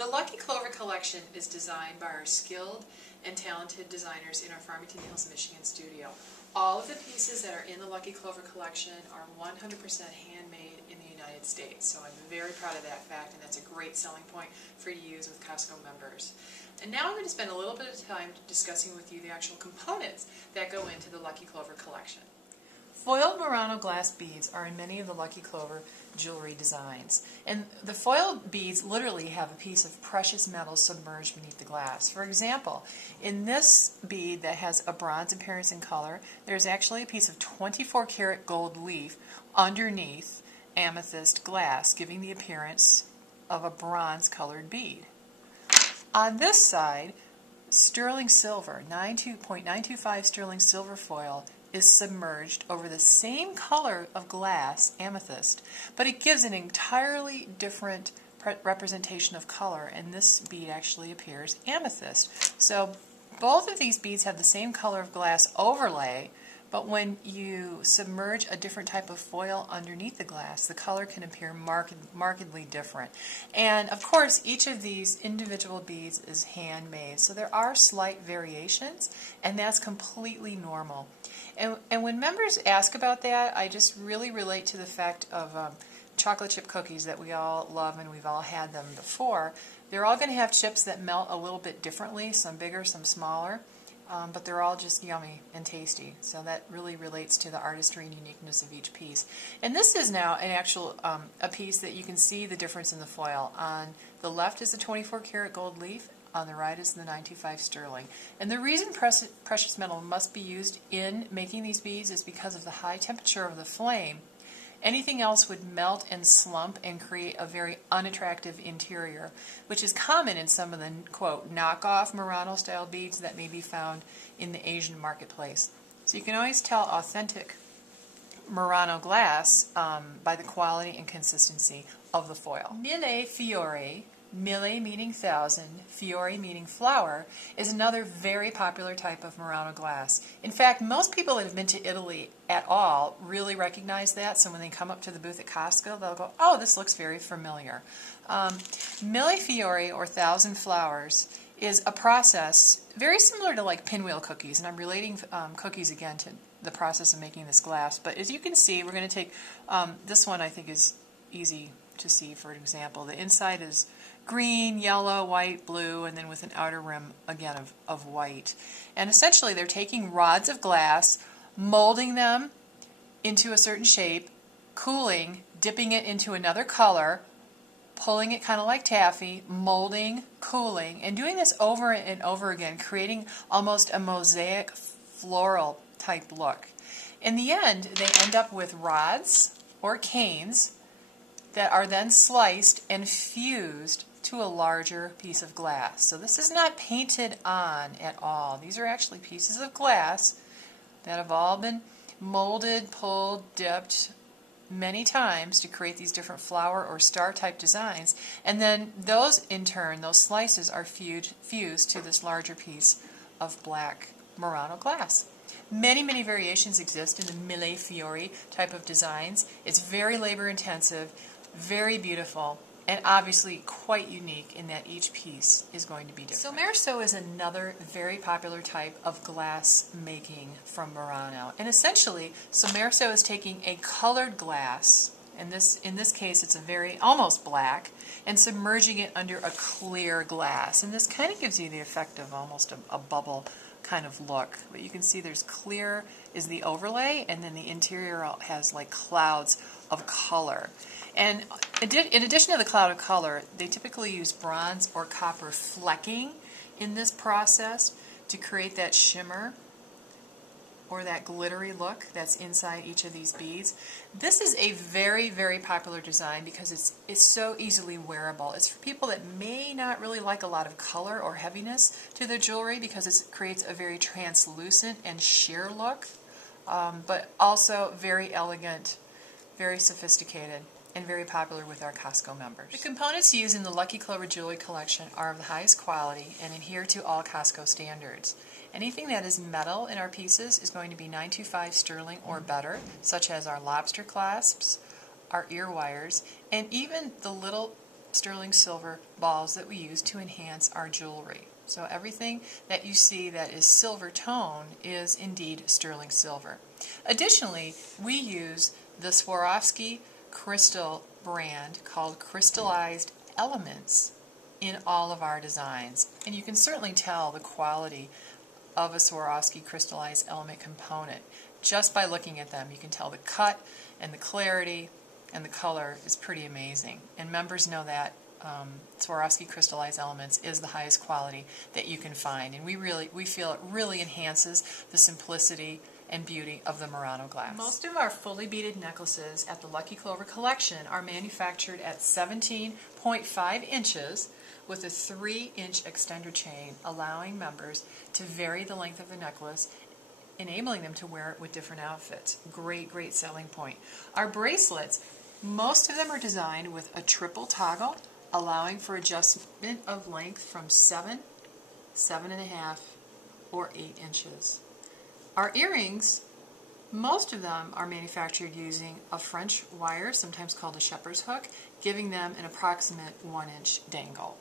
The Lucky Clover collection is designed by our skilled and talented designers in our Farmington Hills, Michigan studio. All of the pieces that are in the Lucky Clover collection are 100% handmade in the United States, so I'm very proud of that fact, and that's a great selling point for you to use with Costco members. And now I'm going to spend a little bit of time discussing with you the actual components that go into the Lucky Clover collection. Foiled Murano glass beads are in many of the Lucky Clover jewelry designs. And the foiled beads literally have a piece of precious metal submerged beneath the glass. For example, in this bead that has a bronze appearance in color, there's actually a piece of 24 karat gold leaf underneath amethyst glass, giving the appearance of a bronze colored bead. On this side, sterling silver, 0.925 sterling silver foil, is submerged over the same color of glass, amethyst, but it gives an entirely different representation of color, and this bead actually appears amethyst. So both of these beads have the same color of glass overlay, but when you submerge a different type of foil underneath the glass, the color can appear markedly different. And of course, each of these individual beads is handmade, so there are slight variations, and that's completely normal. And when members ask about that, I just really relate to the fact of chocolate chip cookies that we all love, and we've all had them before. They're all going to have chips that melt a little bit differently, some bigger, some smaller, but they're all just yummy and tasty. So that really relates to the artistry and uniqueness of each piece. And this is now an actual a piece that you can see the difference in the foil. On the left is the 24 karat gold leaf. On the right is the 925 sterling. And the reason precious metal must be used in making these beads is because of the high temperature of the flame. Anything else would melt and slump and create a very unattractive interior, which is common in some of the, quote, knockoff Murano style beads that may be found in the Asian marketplace. So you can always tell authentic Murano glass by the quality and consistency of the foil. Mille Fiori, mille meaning thousand, fiore meaning flower, is another very popular type of Murano glass. In fact, most people that have been to Italy at all really recognize that, so when they come up to the booth at Costco, they'll go, oh, this looks very familiar. Mille fiori, or thousand flowers, is a process very similar to like pinwheel cookies, and I'm relating cookies again to the process of making this glass, but as you can see, we're going to take, this one I think is easy to see. For example, the inside is green, yellow, white, blue, and then with an outer rim again of white. And essentially they're taking rods of glass, molding them into a certain shape, cooling, dipping it into another color, pulling it kind of like taffy, molding, cooling, and doing this over and over again, creating almost a mosaic floral type look. In the end, they end up with rods or canes that are then sliced and fused to a larger piece of glass. So this is not painted on at all. These are actually pieces of glass that have all been molded, pulled, dipped many times to create these different flower or star type designs, and then those in turn, those slices are fused to this larger piece of black Murano glass. Many variations exist in the mille fiori type of designs. It's very labor intensive, very beautiful, and obviously quite unique in that each piece is going to be different. Sommerso is another very popular type of glass making from Murano. And essentially, Sommerso is taking a colored glass, and in this case it's a very almost black, and submerging it under a clear glass. And this kind of gives you the effect of almost a bubble kind of look. But you can see there's clear is the overlay, and then the interior has like clouds of color. And in addition to the cloud of color, they typically use bronze or copper flecking in this process to create that shimmer or that glittery look that's inside each of these beads. This is a very popular design because it's so easily wearable. It's for people that may not really like a lot of color or heaviness to their jewelry because it creates a very translucent and sheer look, but also very elegant, very sophisticated, and very popular with our Costco members. The components used in the Lucky Clover Jewelry Collection are of the highest quality and adhere to all Costco standards. Anything that is metal in our pieces is going to be 925 sterling or better, such as our lobster clasps, our ear wires, and even the little sterling silver balls that we use to enhance our jewelry. So everything that you see that is silver tone is indeed sterling silver. Additionally, we use the Swarovski crystal brand called Crystallized Elements in all of our designs. And you can certainly tell the quality of a Swarovski crystallized element component just by looking at them. You can tell the cut and the clarity and the color is pretty amazing. And members know that Swarovski crystallized elements is the highest quality that you can find, and we feel it really enhances the simplicity and beauty of the Murano glass. Most of our fully beaded necklaces at the Lucky Clover collection are manufactured at 17.5 inches with a 3-inch extender chain, allowing members to vary the length of the necklace, enabling them to wear it with different outfits. Great selling point. Our bracelets, most of them are designed with a triple toggle, allowing for adjustment of length from 7, 7.5, or 8 inches. Our earrings, most of them are manufactured using a French wire, sometimes called a shepherd's hook, giving them an approximate 1-inch dangle.